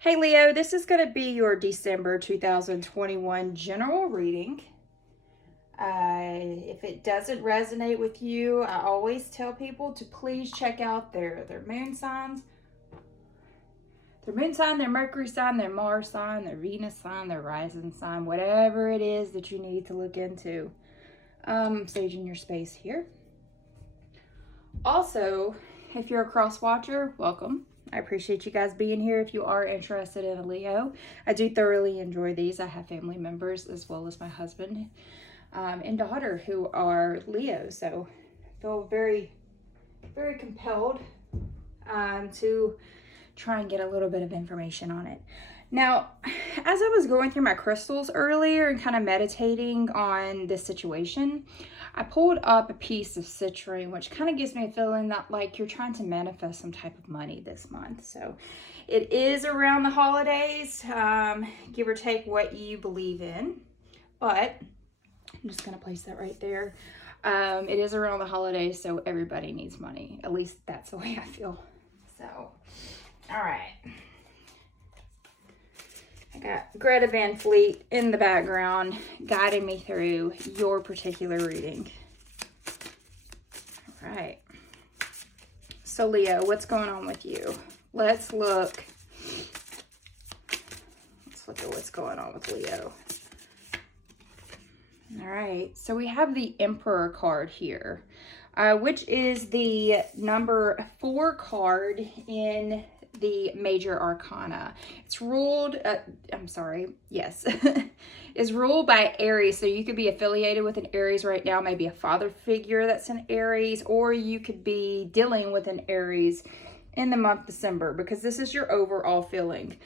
Hey Leo, this is going to be your December 2021 general reading. If it doesn't resonate with you, I always tell people to please check out their moon signs. Their moon sign, their Mercury sign, their Mars sign, their Venus sign, their rising sign, whatever it is that you need to look into. Saging your space here. Also, if you're a cross watcher, welcome. I appreciate you guys being here. If you are interested in a Leo, I do thoroughly enjoy these. I have family members as well as my husband and daughter who are Leo, so I feel very, very compelled to try and get a little bit of information on it. Now, as I was going through my crystals earlier and kind of meditating on this situation, I pulled up a piece of citrine, which kind of gives me a feeling that like you're trying to manifest some type of money this month. So it is around the holidays, give or take what you believe in, but I'm just going to place that right there. It is around the holidays, so everybody needs money. At least that's the way I feel. So, all right. I got Greta Van Fleet in the background guiding me through your particular reading. All right. So Leo, what's going on with you? Let's look at what's going on with Leo. All right. So we have the Emperor card here, which is the number 4 card in the major arcana. It's ruled, is ruled by Aries. So you could be affiliated with an Aries right now, maybe a father figure that's an Aries, or you could be dealing with an Aries in the month December, because this is your overall feeling.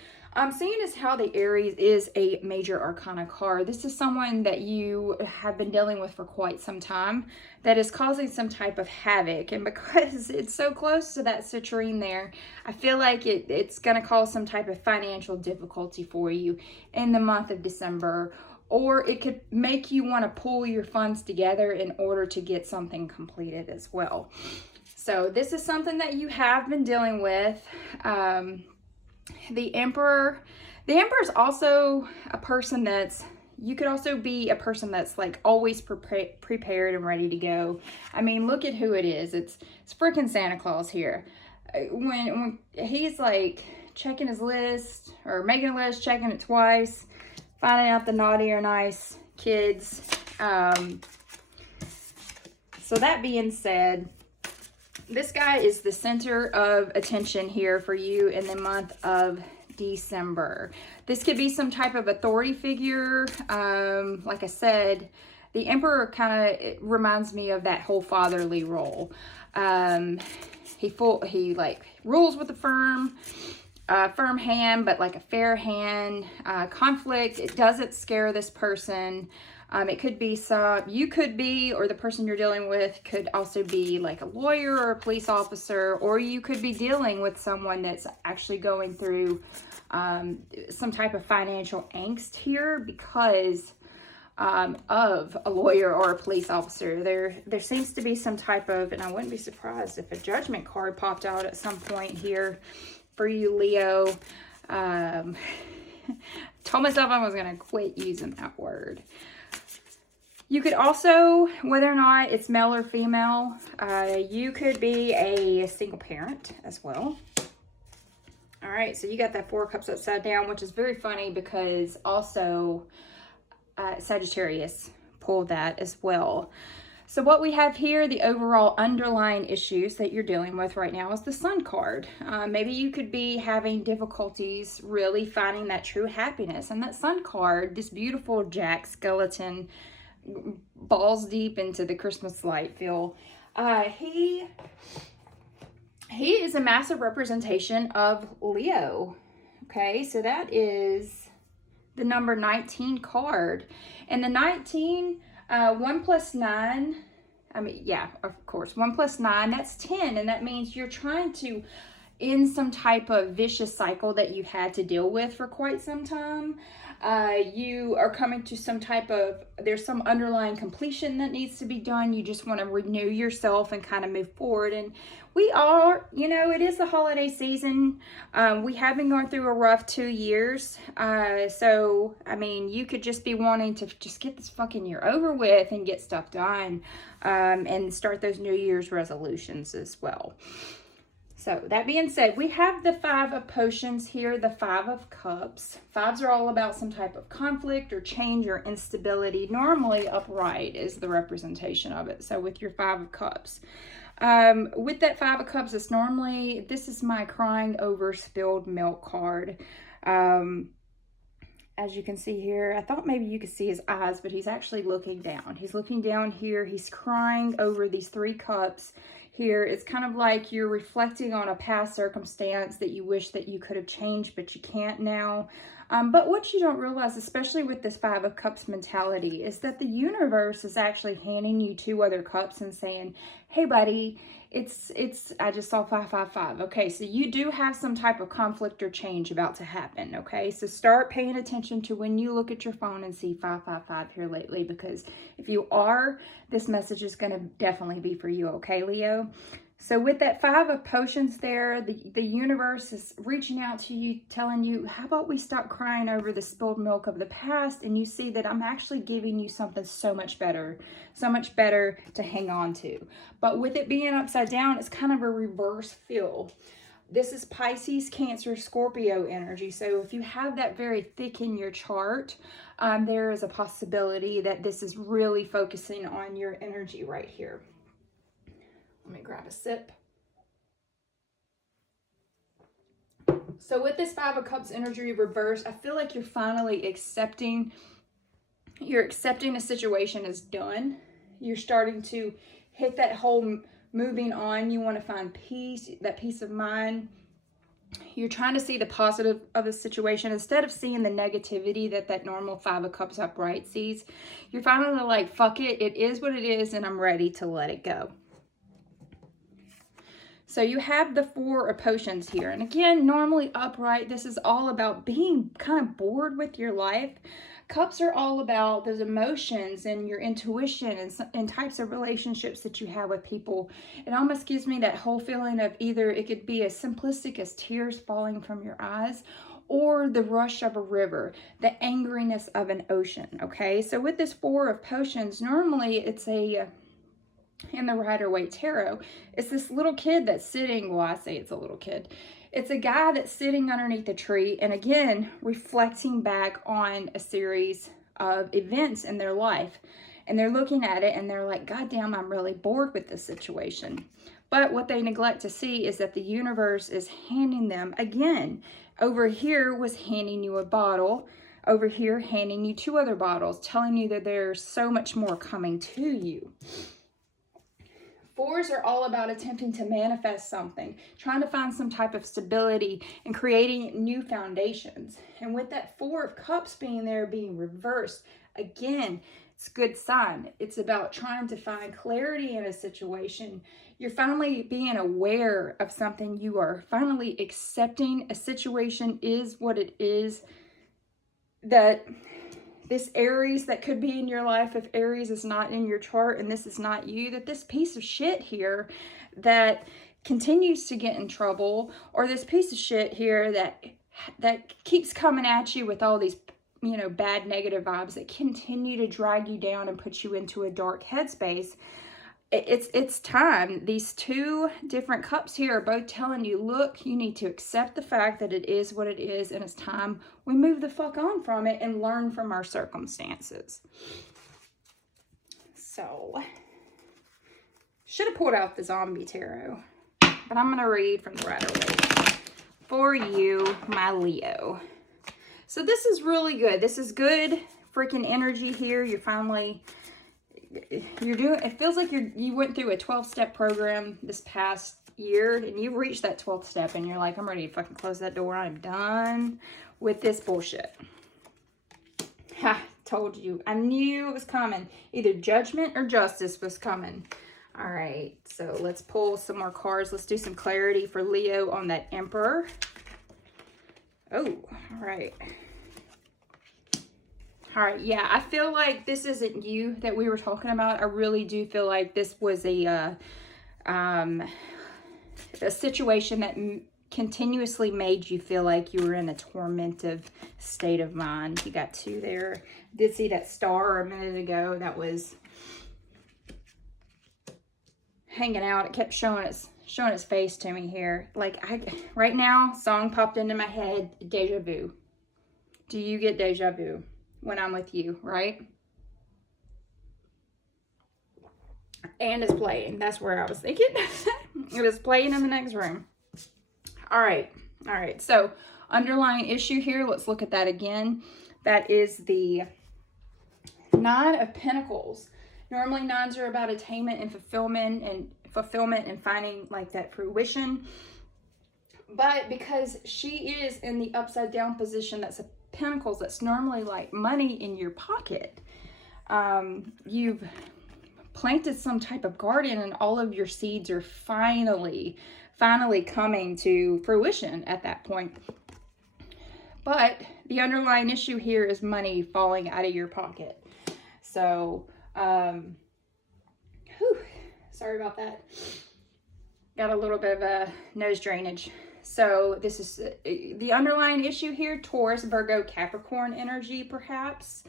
Seeing as how the Aries is a major arcana card, this is someone that you have been dealing with for quite some time that is causing some type of havoc. And because it's so close to that citrine there, I feel like it's going to cause some type of financial difficulty for you in the month of December. Or it could make you want to pull your funds together in order to get something completed as well. So this is something that you have been dealing with. The Emperor is also a person you could also be a person that's like always prepared and ready to go. I mean, look at who it is. It's freaking Santa Claus here. When he's like checking his list or making a list, checking it twice, finding out the naughty or nice kids. So that being said, this guy is the center of attention here for you in the month of December. This could be some type of authority figure. Like I said, the Emperor kind of reminds me of that whole fatherly role. He like rules with a firm hand, but like a fair hand. Conflict, it doesn't scare this person. It could be you could be, or the person you're dealing with could also be like a lawyer or a police officer, or you could be dealing with someone that's actually going through some type of financial angst here because of a lawyer or a police officer. There seems to be some type of, and I wouldn't be surprised if a judgment card popped out at some point here for you, Leo. Told myself I was going to quit using that word. You could also, whether or not it's male or female, you could be a single parent as well. All right, so you got that 4 cups upside down, which is very funny because also Sagittarius pulled that as well. So what we have here, the overall underlying issues that you're dealing with right now is the Sun card. Maybe you could be having difficulties really finding that true happiness. And that Sun card, this beautiful Jack skeleton, balls deep into the Christmas light feel. He is a massive representation of Leo. Okay, so that is the number 19 card. And the 19, 1 plus 9, I mean, yeah, of course, 1 plus 9, that's 10. And that means you're trying to in some type of vicious cycle that you've had to deal with for quite some time. You are coming to some type of, there's some underlying completion that needs to be done. You just want to renew yourself and kind of move forward. And we are, you know, it is the holiday season. We have been going through a rough 2 years. So, I mean, you could just be wanting to just get this fucking year over with and get stuff done, and start those New Year's resolutions as well. So that being said, we have the Five of Potions here, the Five of Cups. Fives are all about some type of conflict or change or instability. Normally upright is the representation of it. So with your Five of Cups. With that Five of Cups, it's normally, this is my crying over spilled milk card. As you can see here, I thought maybe you could see his eyes, but he's actually looking down. He's looking down here. He's crying over these 3 cups here. It's kind of like you're reflecting on a past circumstance that you wish that you could have changed, but you can't now. But what you don't realize, especially with this Five of Cups mentality, is that the universe is actually handing you 2 other cups and saying, hey buddy, I just saw 555. Okay, so you do have some type of conflict or change about to happen. Okay, so start paying attention to when you look at your phone and see 555 here lately, because if you are, this message is going to definitely be for you. Okay, Leo. So with that Five of Potions there, the universe is reaching out to you, telling you, how about we stop crying over the spilled milk of the past, and you see that I'm actually giving you something so much better to hang on to. But with it being upside down, it's kind of a reverse feel. This is Pisces, Cancer, Scorpio energy. So if you have that very thick in your chart, there is a possibility that this is really focusing on your energy right here. Let me grab a sip. So with this Five of Cups energy reverse, I feel like you're finally accepting a situation is done. You're starting to hit that whole moving on. You want to find peace, that peace of mind. You're trying to see the positive of the situation instead of seeing the negativity that normal Five of Cups upright sees. You're finally like, fuck it, it is what it is, and I'm ready to let it go. So you have the Four of Potions here. And again, normally upright, this is all about being kind of bored with your life. Cups are all about those emotions and your intuition and types of relationships that you have with people. It almost gives me that whole feeling of either it could be as simplistic as tears falling from your eyes, or the rush of a river, the angriness of an ocean, okay? So with this Four of Potions, normally it's in the Rider-Waite Tarot, it's this little kid that's sitting, well, I say it's a little kid. It's a guy that's sitting underneath a tree and again, reflecting back on a series of events in their life. And they're looking at it and they're like, God damn, I'm really bored with this situation. But what they neglect to see is that the universe is handing them, again, over here was handing you a bottle, over here handing you 2 other bottles, telling you that there's so much more coming to you. Fours are all about attempting to manifest something, trying to find some type of stability and creating new foundations. And with that Four of Cups being there, being reversed, again, it's a good sign. It's about trying to find clarity in a situation. You're finally being aware of something. You are finally accepting a situation is what it is. That this Aries that could be in your life, if Aries is not in your chart and this is not you, that this piece of shit here that continues to get in trouble, or this piece of shit here that keeps coming at you with all these, you know, bad negative vibes that continue to drag you down and put you into a dark headspace. It's time. These 2 different cups here are both telling you, look, you need to accept the fact that it is what it is, and it's time we move the fuck on from it and learn from our circumstances. So, should have pulled out the Zombie Tarot, but I'm going to read from the Rider-Waite for you, my Leo. So this is really good. This is good freaking energy here. You're finally... it feels like you went through a 12-step program this past year and you reached that 12th step and you're like, I'm ready to fucking close that door. I'm done with this bullshit. Ha, told you. I knew it was coming. Either judgment or justice was coming. All right, so let's pull some more cards. Let's do some clarity for Leo on that Emperor. Oh, all right. All right, yeah, I feel like this isn't you that we were talking about. I really do feel like this was a situation that continuously made you feel like you were in a tormentive state of mind. You got two there. Did see that star a minute ago that was hanging out. It kept showing its face to me here. Like, right now, song popped into my head, deja vu. Do you get deja vu when I'm with you, right? And it's playing. That's where I was thinking. It was playing in the next room. All right. So underlying issue here, let's look at that again. That is the Nine of Pentacles. Normally nines are about attainment and fulfillment and finding like that fruition. But because she is in the upside down position, that's a Pentacles, that's normally like money in your pocket. You've planted some type of garden and all of your seeds are finally coming to fruition at that point. But the underlying issue here is money falling out of your pocket. So, sorry about that. Got a little bit of a nose drainage. So this is the underlying issue here, Taurus, Virgo, Capricorn energy, perhaps.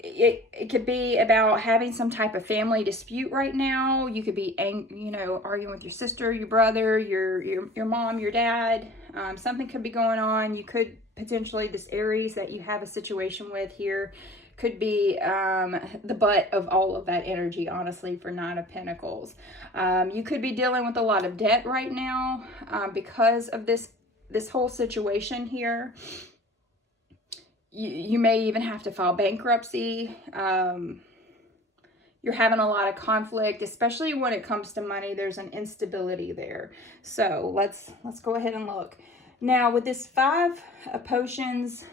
It could be about having some type of family dispute right now. You could be, arguing with your sister, your brother, your mom, your dad. Something could be going on. You could potentially, this Aries that you have a situation with here could be the butt of all of that energy, honestly, for Nine of Pentacles. You could be dealing with a lot of debt right now because of this whole situation here. You may even have to file bankruptcy. You're having a lot of conflict, especially when it comes to money. There's an instability there. So let's go ahead and look. Now, with this Five of Potions,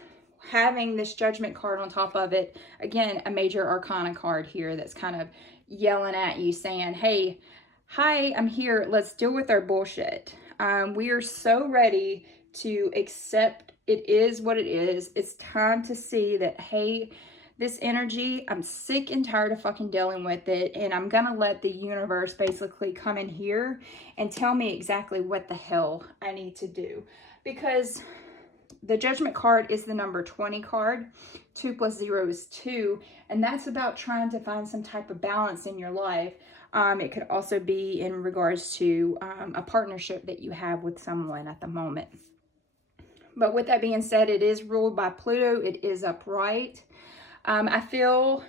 having this Judgment card on top of it, again, a major arcana card here that's kind of yelling at you saying, hey, hi, I'm here. Let's deal with our bullshit. We are so ready to accept it is what it is. It's time to see that, hey, this energy, I'm sick and tired of fucking dealing with it. And I'm going to let the universe basically come in here and tell me exactly what the hell I need to do. Because the Judgment card is the number 20 card. 2 plus 0 is 2. And that's about trying to find some type of balance in your life. It could also be in regards to a partnership that you have with someone at the moment. But with that being said, it is ruled by Pluto. It is upright. I feel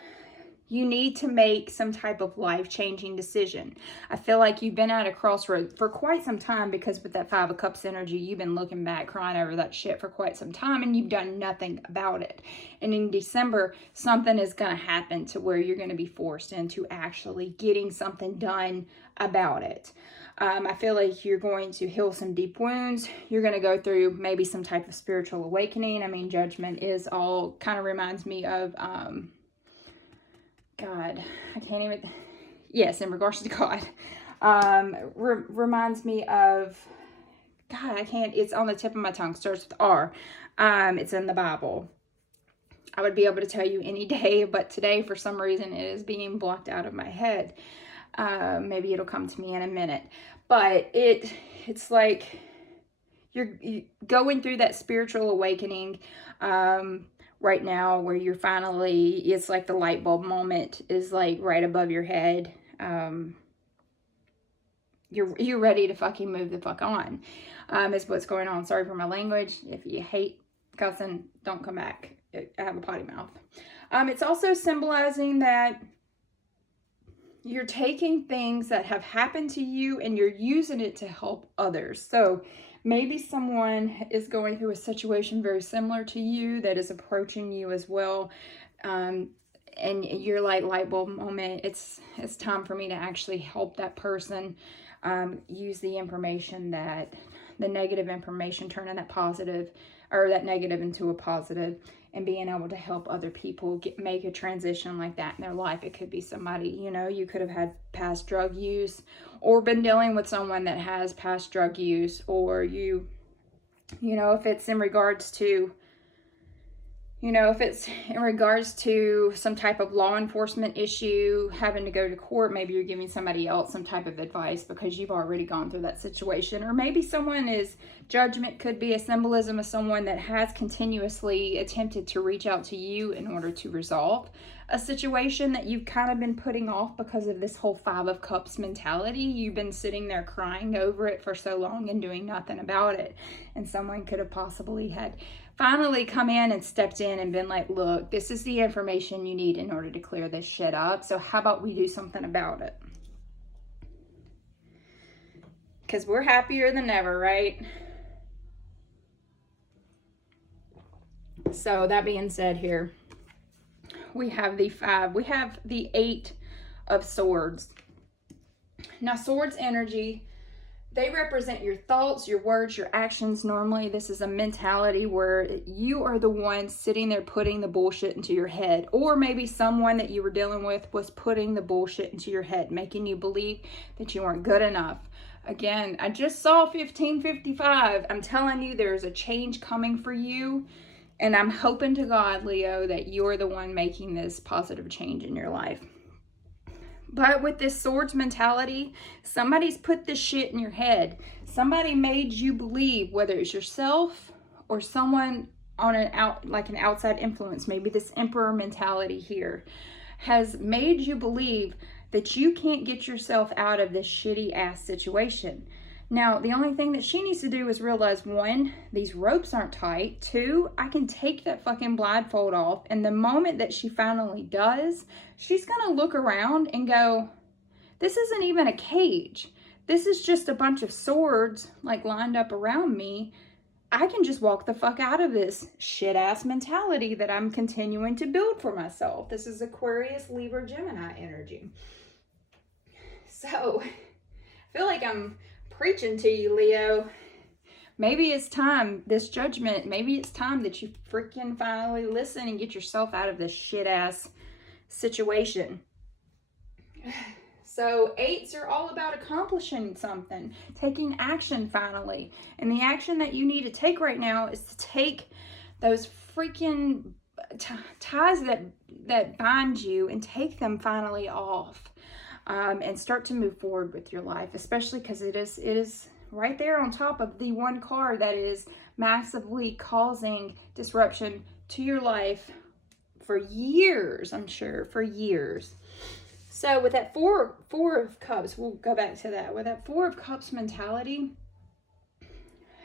you need to make some type of life-changing decision. I feel like you've been at a crossroads for quite some time because with that Five of Cups energy, you've been looking back, crying over that shit for quite some time, and you've done nothing about it. And in December, something is going to happen to where you're going to be forced into actually getting something done about it. I feel like you're going to heal some deep wounds. You're going to go through maybe some type of spiritual awakening. I mean, Judgment is all, kind of reminds me of, God, I can't even, yes, in regards to God, reminds me of, God, I can't, it's on the tip of my tongue, starts with R. It's in the Bible. I would be able to tell you any day, but today, for some reason, it is being blocked out of my head. Maybe it'll come to me in a minute, but it's like you're going through that spiritual awakening, right now, where you're finally, it's like the light bulb moment is like right above your head. You're ready to fucking move the fuck on, is what's going on. Sorry for my language. If you hate cussing, don't come back. I have a potty mouth. It's also symbolizing that you're taking things that have happened to you and you're using it to help others. So maybe someone is going through a situation very similar to you that is approaching you as well. And you're like, light bulb moment, it's time for me to actually help that person use the information that the negative information, turning that positive or that negative into a positive, and being able to help other people make a transition like that in their life. It could be somebody, you know, you could have had past drug use or been dealing with someone that has past drug use, or you know, if it's in regards to, you know, if it's in regards to some type of law enforcement issue, having to go to court, maybe you're giving somebody else some type of advice because you've already gone through that situation. Or maybe someone is, judgment could be a symbolism of someone that has continuously attempted to reach out to you in order to resolve a situation that you've kind of been putting off because of this whole Five of Cups mentality. You've been sitting there crying over it for so long and doing nothing about it. And someone could have possibly had finally come in and stepped in and been like, look, this is the information you need in order to clear this shit up. So how about we do something about it? Because we're happier than ever, right? So that being said here, we have the Eight of Swords. Now, swords energy, they represent your thoughts, your words, your actions. Normally, this is a mentality where you are the one sitting there putting the bullshit into your head. Or maybe someone that you were dealing with was putting the bullshit into your head, making you believe that you weren't good enough. Again, I just saw 1555. I'm telling you, there's a change coming for you. And I'm hoping to God, Leo, that you're the one making this positive change in your life. But with this swords mentality, somebody's put this shit in your head. Somebody made you believe, whether it's yourself or someone on an outside influence, maybe this emperor mentality here, has made you believe that you can't get yourself out of this shitty ass situation. Now, the only thing that she needs to do is realize, one, these ropes aren't tight. Two, I can take that fucking blindfold off. And the moment that she finally does, she's going to look around and go, this isn't even a cage. This is just a bunch of swords like lined up around me. I can just walk the fuck out of this shit ass mentality that I'm continuing to build for myself. This is Aquarius, Libra, Gemini energy. So, I feel like I'm preaching to you, Leo. Maybe it's time, this judgment, maybe it's time that you freaking finally listen and get yourself out of this shit ass situation. So eights are all about accomplishing something, taking action finally. And the action that you need to take right now is to take those freaking ties that bind you and take them finally off. And start to move forward with your life, especially because it is right there on top of the one card that is massively causing disruption to your life for years, I'm sure, for years. So with that four of Cups, we'll go back to that. With that Four of Cups mentality,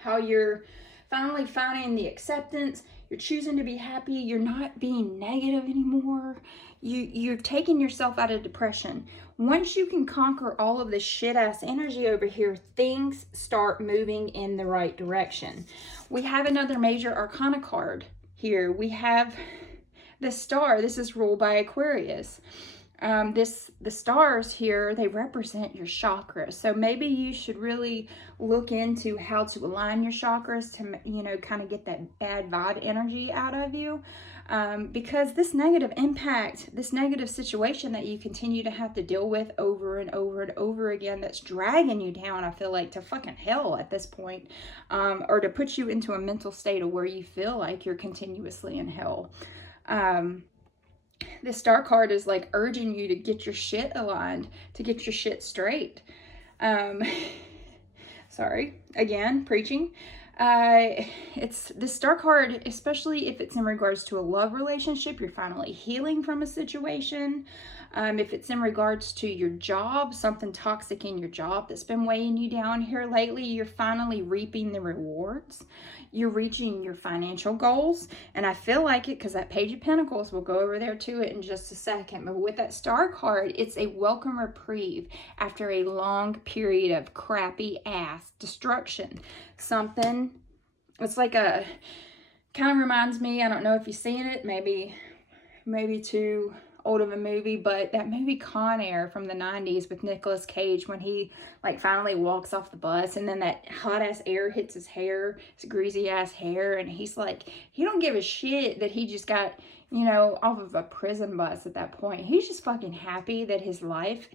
how you're finally finding the acceptance, you're choosing to be happy, you're not being negative anymore, you're taking yourself out of depression. Once you can conquer all of this shit ass energy over here, things start moving in the right direction. We have another major arcana card here. We have the Star. This is ruled by Aquarius. The stars here, they represent your chakras. So maybe you should really look into how to align your chakras to, you know, kind of get that bad vibe energy out of you. Because this negative impact, this negative situation that you continue to have to deal with over and over and over again, that's dragging you down, I feel like, to fucking hell at this point, or to put you into a mental state of where you feel like you're continuously in hell. This Star card is like urging you to get your shit aligned, to get your shit straight. Sorry, again, preaching. It's the Star card, especially if it's in regards to a love relationship, you're finally healing from a situation. If it's in regards to your job, something toxic in your job that's been weighing you down here lately, you're finally reaping the rewards. You're reaching your financial goals. And I feel like it because that Page of Pentacles, we'll go over there to it in just a second. But with that Star card, it's a welcome reprieve after a long period of crappy ass destruction. Something, it's like a, kind of reminds me, I don't know if you've seen it, maybe to old of a movie, but that movie Con Air from the 90s with Nicolas Cage, when he like finally walks off the bus and then that hot ass air hits his hair, his greasy ass hair, and he's like, he don't give a shit that he just got, you know, off of a prison bus at that point. He's just fucking happy that his life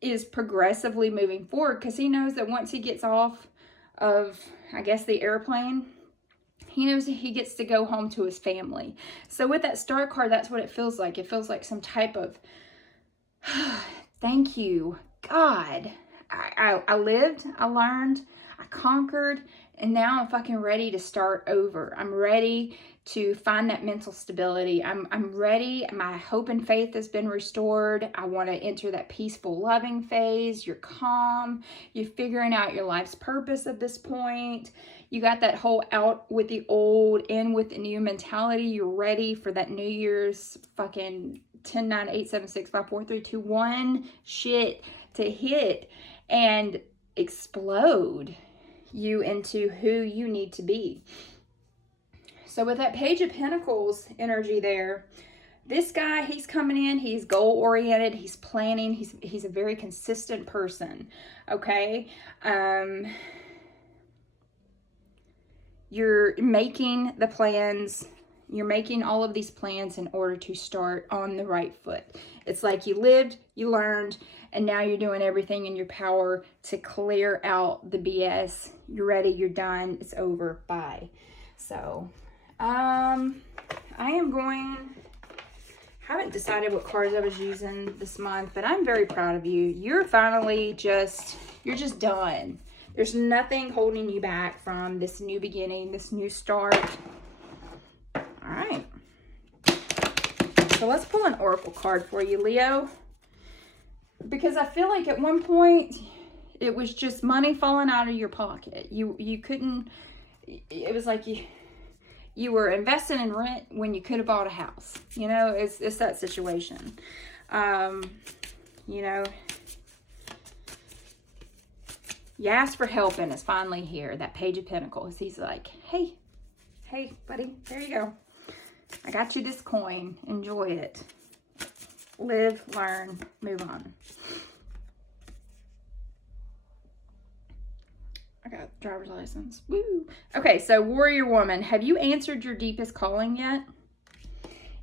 is progressively moving forward, because he knows that once he gets off of, I guess, the airplane, he knows that he gets to go home to his family. So with that star card, that's what it feels like. It feels like some type of, thank you, God. I lived, I learned, I conquered, and now I'm fucking ready to start over. I'm ready to find that mental stability. I'm ready. My hope and faith has been restored. I want to enter that peaceful, loving phase. You're calm. You're figuring out your life's purpose at this point. You got that whole out with the old, in with the new mentality. You're ready for that New Year's fucking 10, 9, 8, 7, 6, 5, 4, 3, 2, 1 shit to hit and explode you into who you need to be. So with that Page of Pentacles energy there, this guy, he's coming in, he's goal-oriented, he's planning, he's a very consistent person, okay? You're making the plans, you're making all of these plans in order to start on the right foot. It's like you lived, you learned, and now you're doing everything in your power to clear out the BS. You're ready, you're done, it's over, bye. So, I haven't decided what cards I was using this month, but I'm very proud of you. You're finally you're just done. There's nothing holding you back from this new beginning, this new start. All right. So let's pull an oracle card for you, Leo. Because I feel like at one point, it was just money falling out of your pocket. You couldn't, it was like you were investing in rent when you could have bought a house. You know, it's that situation. You know, you asked for help and it's finally here. That Page of Pentacles. He's like, hey, buddy, there you go. I got you this coin. Enjoy it. Live, learn, move on. I got driver's license. Woo! Okay, so Warrior Woman, have you answered your deepest calling yet?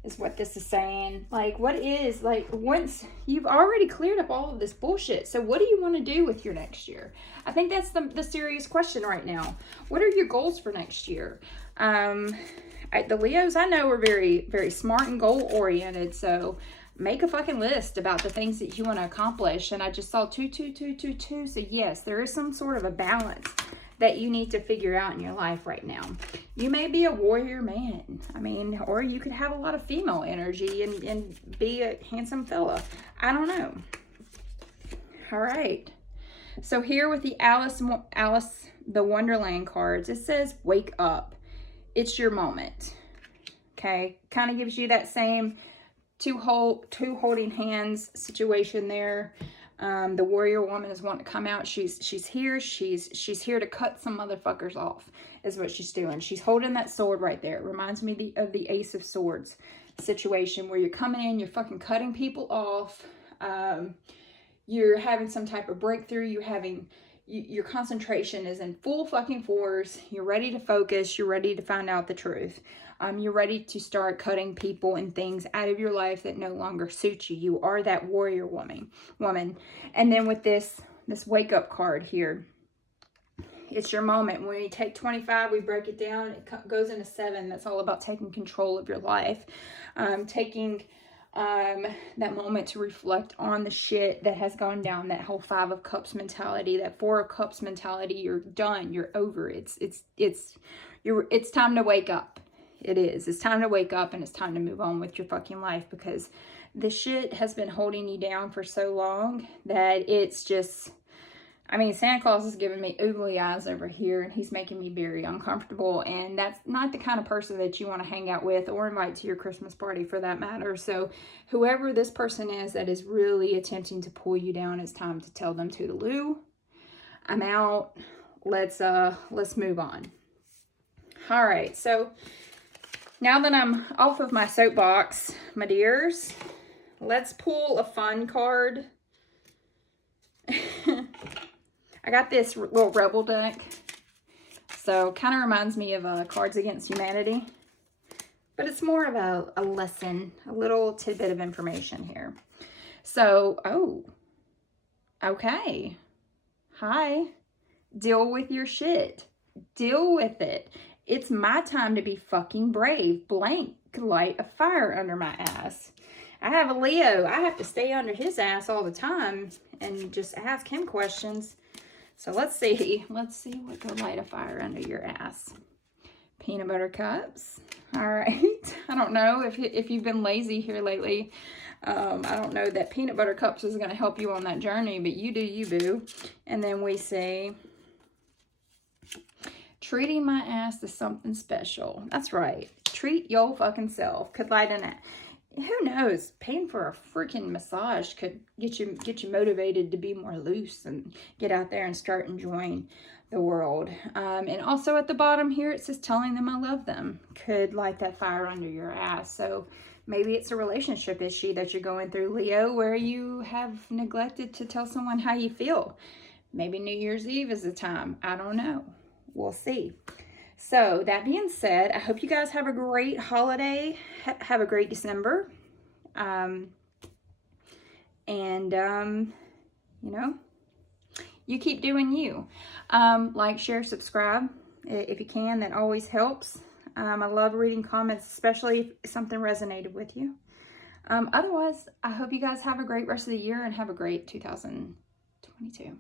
Is what this is saying. Like, what is, like, once you've already cleared up all of this bullshit, so what do you want to do with your next year? I think that's the serious question right now. What are your goals for next year? The Leos I know are very, very smart and goal-oriented, so make a fucking list about the things that you want to accomplish. And I just saw 2, 2, 2, 2, 2. So yes, there is some sort of a balance that you need to figure out in your life right now. You may be a warrior man. I mean, or you could have a lot of female energy and be a handsome fella. I don't know. All right. So here with the Alice the Wonderland cards, it says wake up. It's your moment. Okay. Kind of gives you that same two holding hands situation there. The Warrior Woman is wanting to come out. She's here. She's here to cut some motherfuckers off, is what she's doing. She's holding that sword right there. It reminds me of the Ace of Swords situation, where you're coming in, you're fucking cutting people off. You're having some type of breakthrough. Your concentration is in full fucking force. You're ready to focus. You're ready to find out the truth. You're ready to start cutting people and things out of your life that no longer suit you. You are that warrior woman. And then with this wake up card here, it's your moment. When we take 25, we break it down. It goes into 7. That's all about taking control of your life. Taking that moment to reflect on the shit that has gone down, that whole 5 of Cups mentality, that 4 of Cups mentality. You're done. You're over. It's time to wake up. It is. It's time to wake up, and it's time to move on with your fucking life, because this shit has been holding you down for so long that it's just, I mean, Santa Claus is giving me oogly eyes over here, and he's making me very uncomfortable, and that's not the kind of person that you want to hang out with or invite to your Christmas party for that matter. So whoever this person is that is really attempting to pull you down, it's time to tell them toodaloo. I'm out. Let's move on. All right. So now that I'm off of my soapbox, my dears, let's pull a fun card. I got this little Rebel deck. So kind of reminds me of Cards Against Humanity. But it's more of a lesson, a little tidbit of information here. So, oh, okay. Hi. Deal with your shit. Deal with it. It's my time to be fucking brave. Blank light a fire under my ass. I have a Leo. I have to stay under his ass all the time and just ask him questions. So let's see. Let's see what could light a fire under your ass. Peanut butter cups. All right. I don't know if you've been lazy here lately. I don't know that peanut butter cups is going to help you on that journey, but you do you, boo. And then we say, treating my ass to something special. That's right. Treat your fucking self. Could light an ass. Who knows? Paying for a freaking massage could get you motivated to be more loose and get out there and start enjoying the world. And also at the bottom here, it says telling them I love them. Could light that fire under your ass. So maybe it's a relationship issue that you're going through, Leo, where you have neglected to tell someone how you feel. Maybe New Year's Eve is the time. I don't know. We'll see. So that being said, I hope you guys have a great holiday. Have a great December. You know, you keep doing you. Like, share, subscribe if you can. That always helps. I love reading comments, especially if something resonated with you. Otherwise, I hope you guys have a great rest of the year and have a great 2022.